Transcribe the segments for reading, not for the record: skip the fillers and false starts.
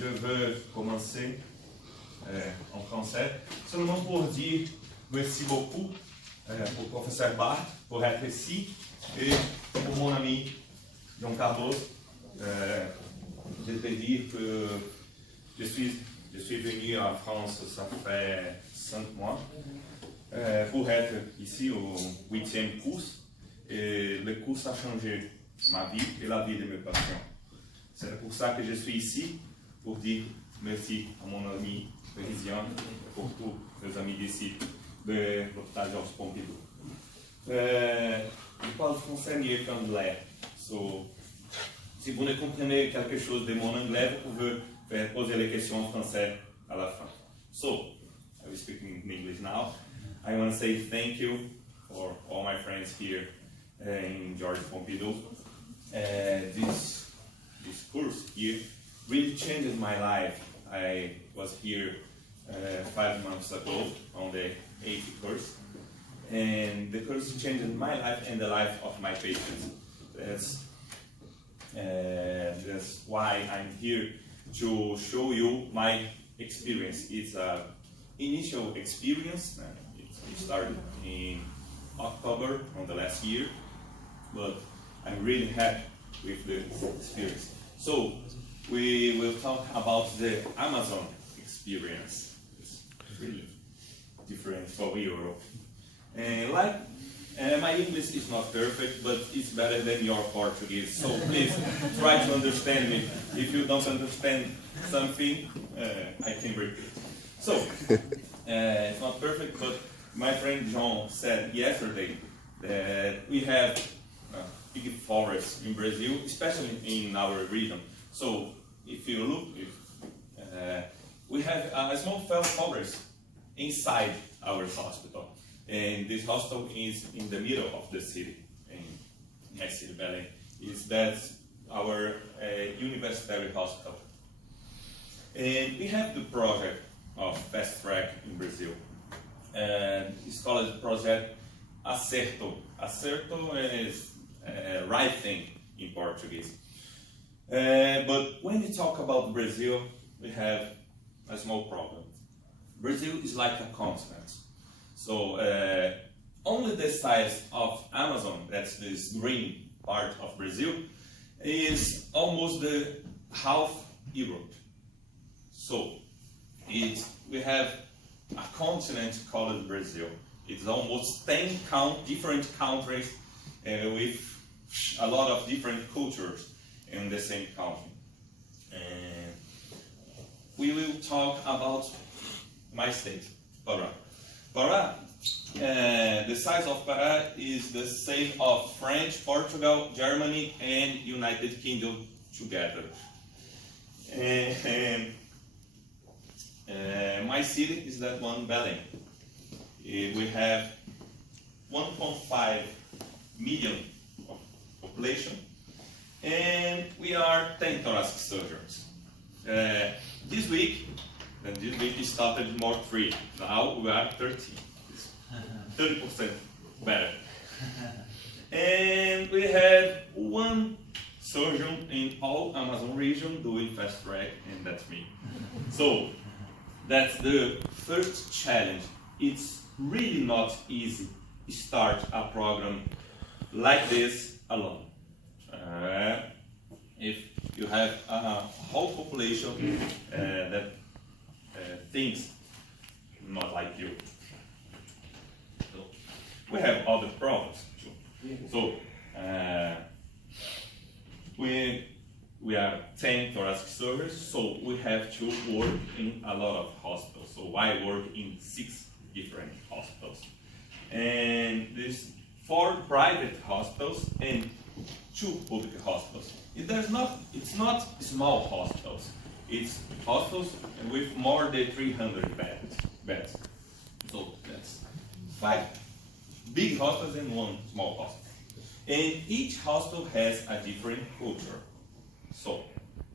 je veux commencer en français, seulement pour dire merci beaucoup au professeur Bart pour être ici et pour mon ami Jean Carlos. Je peux dire que je suis venu en France, ça fait 5 mois, pour être ici au 8e cours. Et le cours a changé ma vie et la vie de mes patients. C'est pour ça que je suis ici, pour dire merci à mon ami parisien et pour tous les amis d'ici de l'Hôpital Geoges Pompidou. Je parle français mieux qu'anglais. So, si vous ne comprenez quelque chose de mon anglais, vous pouvez poser les questions en français à la fin. So, I will speak in English now. I want to say thank you for all my friends here in Georges Pompidou. This course here really changed my life. I was here 5 months ago on the 8th course, and the course changed my life and the life of my patients. That's why I'm here to show you my experience. It's an initial experience. It started in October on the last year, but I'm really happy with the experience. So we will talk about the Amazon experience. It's really different for Europe. And my English is not perfect, but it's better than your Portuguese. So please try to understand me. If you don't understand something, I can repeat. So it's not perfect, but my friend John said yesterday that we have big forests in Brazil, especially in our region. So if you look, we have a small forest inside our hospital. And this hospital is in the middle of the city, in my city valley. That's our university hospital. And we have the project of Fast Track in Brazil. And it's called Project Acerto. Acerto is right thing in Portuguese. But when we talk about Brazil, we have a small problem. Brazil is like a continent. So only the size of Amazon, that's this green part of Brazil, is almost the half Europe. So we have a continent called Brazil. It's almost 10 different countries with a lot of different cultures in the same country. And we will talk about my state, Pará. Pará, the size of Pará is the same of France, Portugal, Germany, and United Kingdom together. And my city is that one, Belém. We have 1.5 million of population, and we are 10 thoracic surgeons. This week we started more 3. Now we are 13. It's 30% better. And we have 1 surgeon in all Amazon region doing fast track, and that's me. So that's the first challenge. It's really not easy to start a program like this alone. If you have a whole population that thinks not like you. So we have other problems too. So we are 10 thoracic surgeons, so we have to work in a lot of hospitals. So I work in 6 different hospitals. And there's 4 private hospitals and 2 public hospitals. It's not small hospitals. It's hospitals with more than 300 beds. So that's 5 big hospitals and 1 small hospital. And each hospital has a different culture. So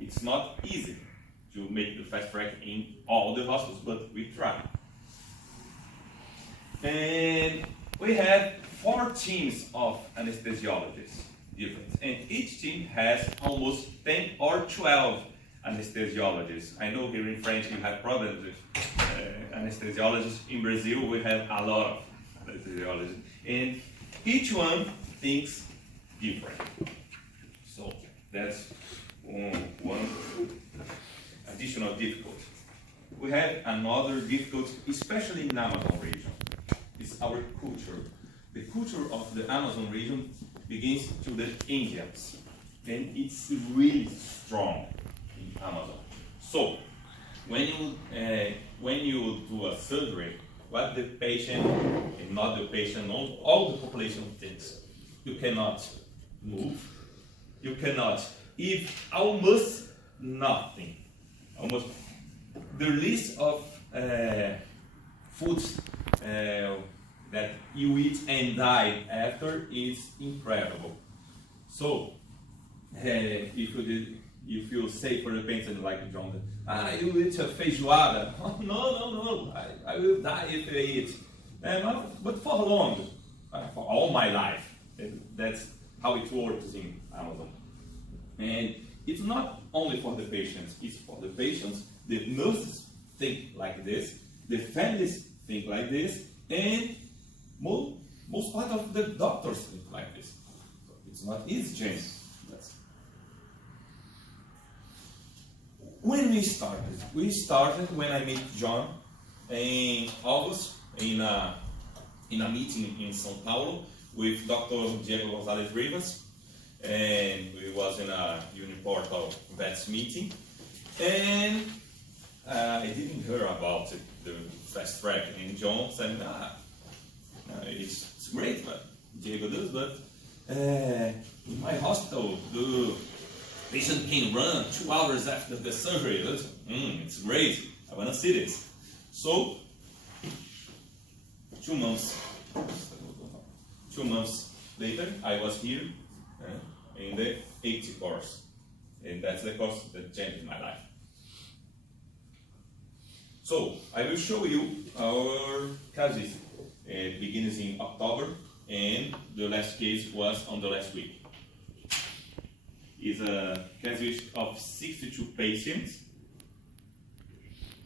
it's not easy to make the fast track in all the hospitals, but we try. And we have 4 teams of anesthesiologists, different, and each team has almost 10 or 12 anesthesiologists. I know here in France you have problems with anesthesiologists. In Brazil we have a lot of anesthesiologists, and each one thinks different. So that's one additional difficulty. We have another difficulty, especially in Amazon region. It's our culture. The culture of the Amazon region begins to the Indians, and it's really strong in Amazon. So when you do a surgery, what the patient and not the patient, all the population thinks, you cannot move, you cannot eat almost nothing. Almost the list of foods that you eat and die after is incredible. So if you say for the patient like John, you eat a feijoada. Oh, no, I will die if I eat. But for how long? For all my life. That's how it works in Amazon. And it's not only for the patients, it's for the patients. The nurses think like this, the families think like this, and most part of the doctors think like this. So it's not easy, James. When we started when I met John in August in a meeting in São Paulo with Dr. Diego Gonzalez Rivas, and we was in a Uniportal Vets meeting, and I didn't hear about it, the fast track, and John said, it's great what Diego does, but in my hospital, the patient can run 2 hours after the surgery. It's great, I want to see this. So, 2 months later, I was here in the 80 course, and that's the course that changed my life. So, I will show you our cases. It begins in October, and the last case was on the last week. It's a case of 62 patients,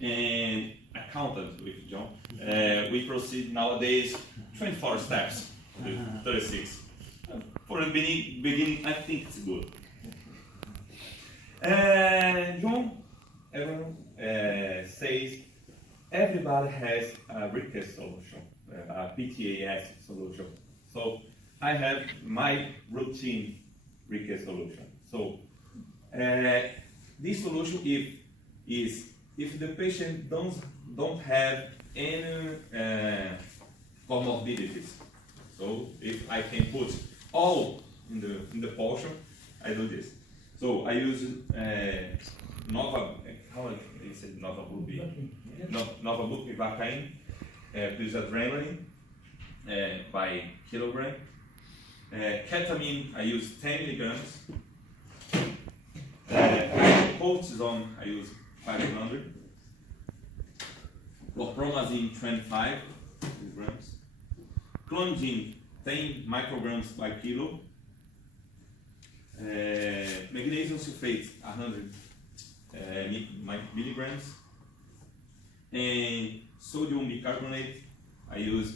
and accounted with John. We proceed nowadays 24 steps, 36. For the beginning, I think it's good. John says everybody has a request solution, a PTAS solution. So I have my routine request solution. So this solution is if the patient don't have any comorbidities. So if I can put all in the portion, I do this. So I use Nova Bupivacaine plus adrenaline by kilogram. Ketamine I use 10 milligrams. Cortisone I use 500. Chlorpromazine 25 grams. Clonidine 10 micrograms by kilo. Magnesium sulfate 100 milligrams. And sodium bicarbonate I use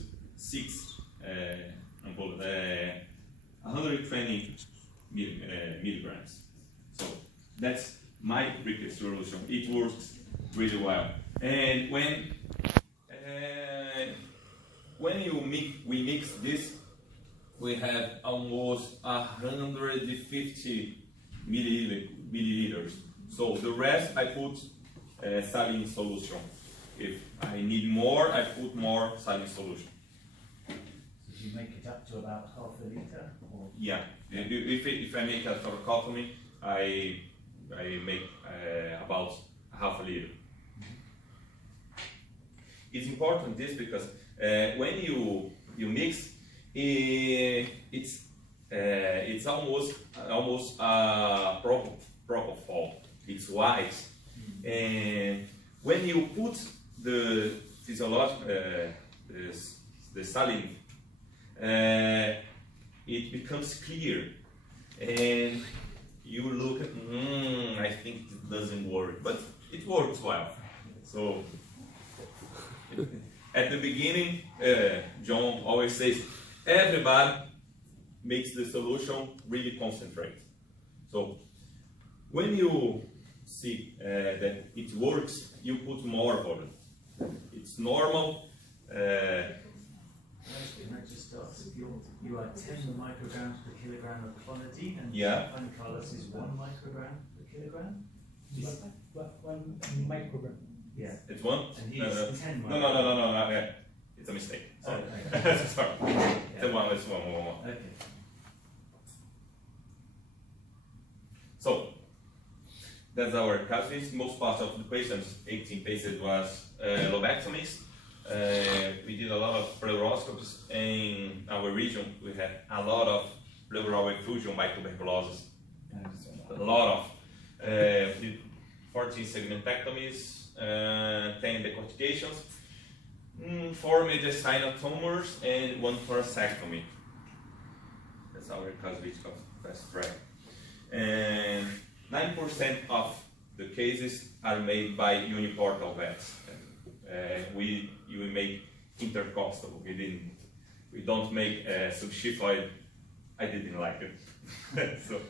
120 milligrams. So that's my request solution. It works really well. And when we mix this, we have almost 150 milliliters. So the rest I put saline solution. If I need more, I put more saline solution. So you make it up to about half a liter? Or? Yeah. If I make a thoracotomy, I make about half a liter. It's important this because when you mix, it's almost propofol. It's white, and when you put the physiological the saline, it becomes clear, and you look at, I think it doesn't work, but it works well. So at the beginning, John always says, everybody makes the solution really concentrate. So when you see that it works, you put more volume. It's normal. Can I just ask, you are 10 micrograms per kilogram of clonidine, and Yeah. Carlos is 1 microgram per kilogram? One microgram. Yeah. It's one? And he's 10 No, yeah. It's a mistake. Sorry. Okay. Sorry. Yeah. It's one. Okay. So that's our casualties. Most part of the patients, 18 patients, was lobectomies. We did a lot of pleuroscopies. In our region, we had a lot of pleural effusion by tuberculosis. A lot of. Did 14 segmentectomies, 10 decortications, 4 mediastinal tumors, and 1 thoraxectomy. That's our casualty of fast track. And 9% of the cases are made by uniportal vets. We make intercostal. We don't make subxiphoid. I didn't like it. So,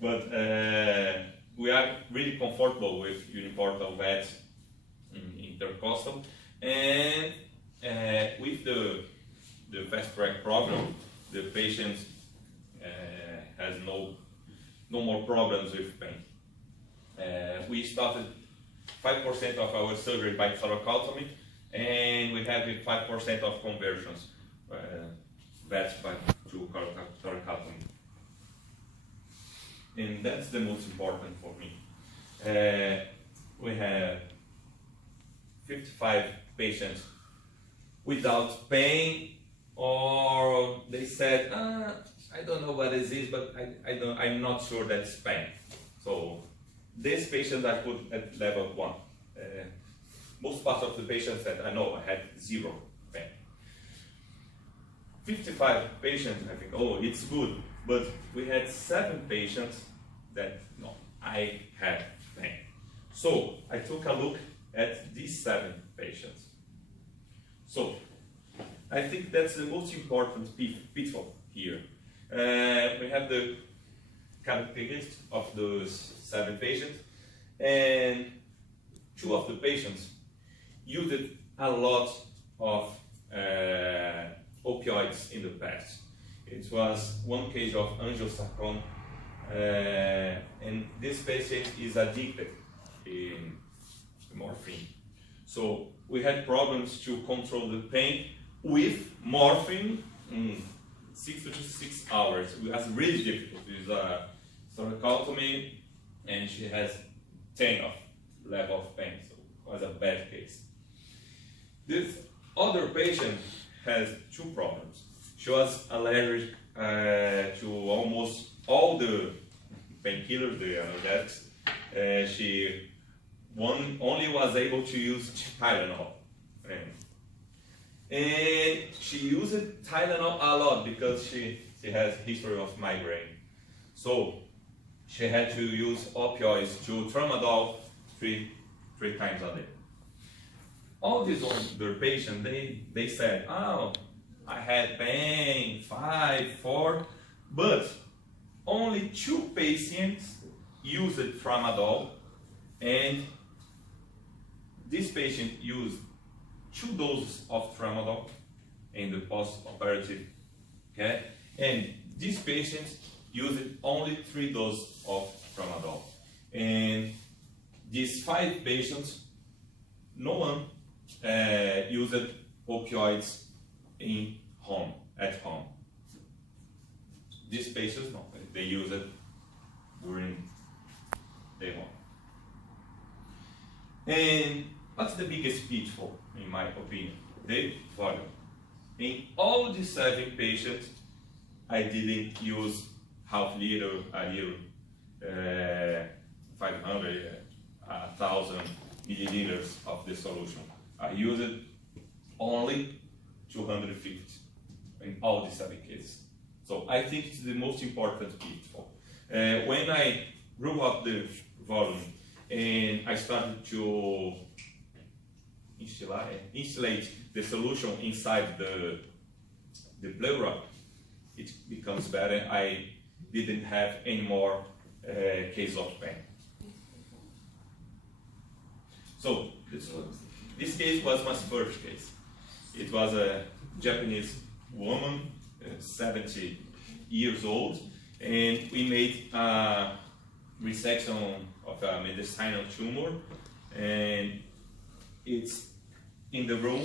but we are really comfortable with uniportal vets in intercostal, and with the fast track program, the patient has no more problems with pain. We started 5% of our surgery by thoracotomy, and we have 5% of conversions, vets to thoracotomy. And that's the most important for me. We have 55 patients without pain, or they said, I don't know what it is, but I'm not sure that's pain. So these patients I put at level 1. Most part of the patients that I know had 0 pain. 55 patients, I think, it's good. But we had 7 patients that, no, I had pain. So I took a look at these 7 patients. So I think that's the most important pitfall here. We have the characteristics of those 7 patients, and 2 of the patients used a lot of opioids in the past. It was 1 case of angiosarcoma, and this patient is addicted in morphine. So we had problems to control the pain with morphine in 6 to 6 hours. It was really difficult. It was a thoracotomy, and she has 10 of level of pain, so it was a bad case. This other patient has 2 problems. She was allergic to almost all the painkillers, the analgesics. She only was able to use Tylenol. And she used Tylenol a lot because she has history of migraine. So she had to use opioids to tramadol 3 times a day. All these other patients, they said, I had pain, 5, 4, but only 2 patients used tramadol, and this patient used 2 doses of tramadol in the post-operative care, and this patient used only 3 doses of tramadol. And these 5 patients, no one used opioids at home. These patients, no, they use it during their home. And what's the biggest pitfall, in my opinion? The volume. In all the 7 patients, I didn't use half liter, a liter, 500, 1,000 milliliters of the solution. I used only 250 in all the 7 cases. So I think it's the most important pitfall. When I grew up the volume, and I started to installate the solution inside the pleura. It becomes better. I didn't have any more case of pain. So this case was my first case. It was a Japanese woman, 70 years old, and we made a resection of a mediastinal tumor, and it's in the room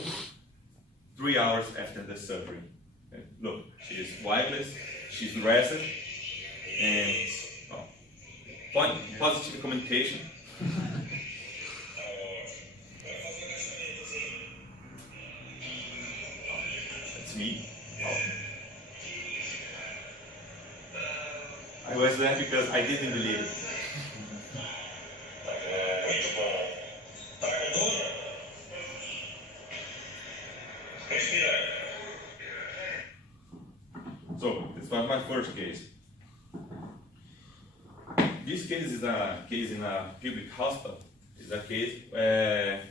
3 hours after the surgery. Look, she is wireless, she's rested, and positive communication. That's me. I was there because I didn't believe it. So, this was my first case. This case is a case in a public hospital. It's a case where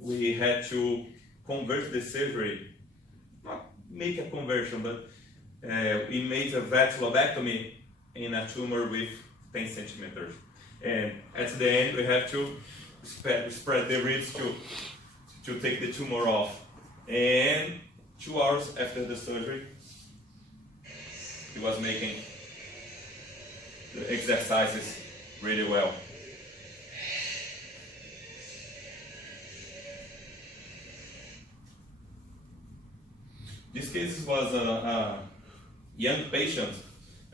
we had to convert the surgery, not make a conversion, but we made a vacillobectomy in a tumor with 10 centimeters. And at the end, we have to spread the ribs to take the tumor off. And 2 hours after the surgery, he was making the exercises really well. This case was a young patient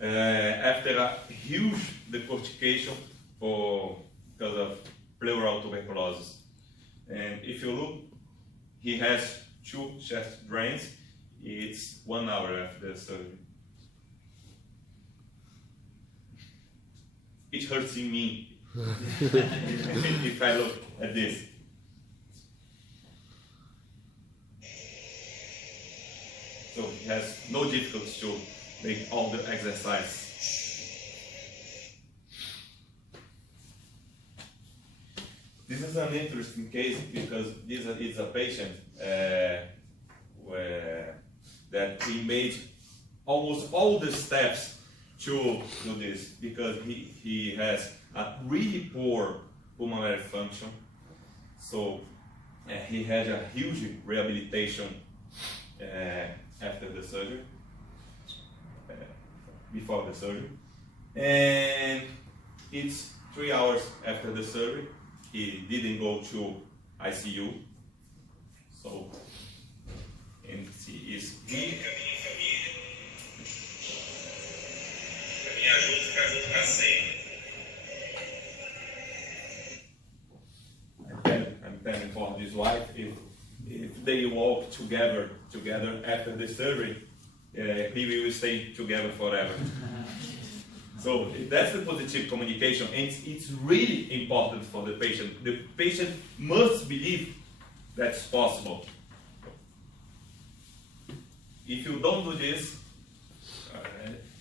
after a huge decortication because of pleural tuberculosis. And if you look, he has 2 chest drains. It's 1 hour after the surgery. It hurts in me if I look at this. So he has no difficulty to make all the exercise. This is an interesting case because this is a patient that we made almost all the steps to do this because he has a really poor pulmonary function. So he had a huge rehabilitation after the surgery, before the surgery, and it's 3 hours after the surgery. He didn't go to ICU, so and he is here. I'm telling for his wife, if they walk together after the surgery, he will stay together forever. So that's the positive communication, and it's really important for the patient. The patient must believe that's possible. If you don't do this,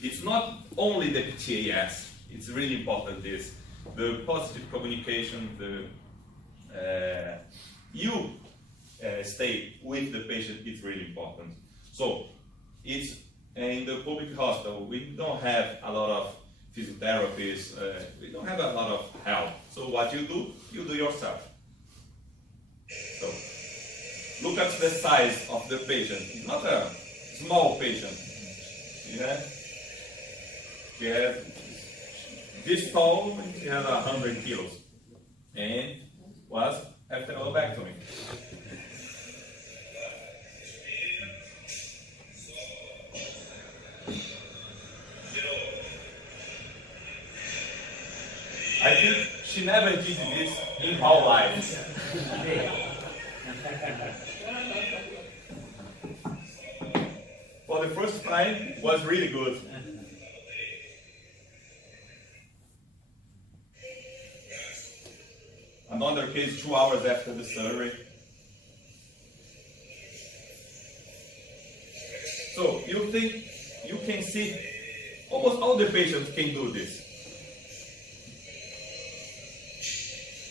it's not only the PTAS, it's really important this. The positive communication, you stay with the patient, it's really important. So, it's in the public hospital, we don't have a lot of physiotherapists, we don't have a lot of help. So what you do yourself. So, look at the size of the patient. It's not a small patient. Yeah? She has this tall, and she has 100 kilos. And was after a lobectomy. I think she never did this in her life. For the first time, it was really good. Another case 2 hours after the surgery. So you think you can see almost all the patients can do this.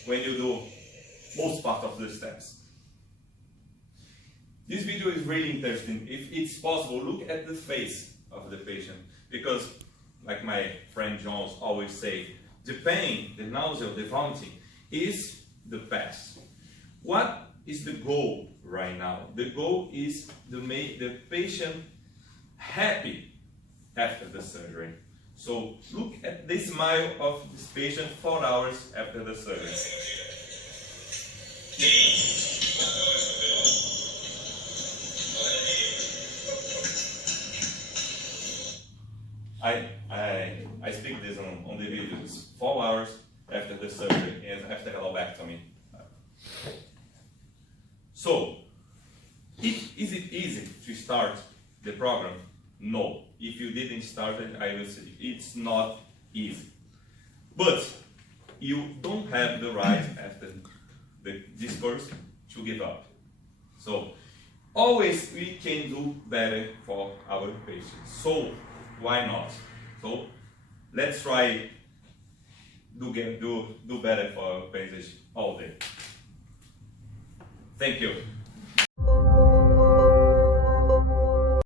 when you do most part of the steps. This video is really interesting. If it's possible, look at the face of the patient, because like my friend Jones always say, the pain, the nausea, the vomiting is the past. What is the goal right now? The goal is to make the patient happy after the surgery. So look at the smile of this patient 4 hours after the surgery. I speak this on the videos. 4 hours after the surgery and after lobectomy. So, is it easy to start the program? No. If you didn't start it, I will say it's not easy. But you don't have the right after this course to give up. So, always we can do better for our patients. So, why not? So, let's try do better for our patients all day. Thank you.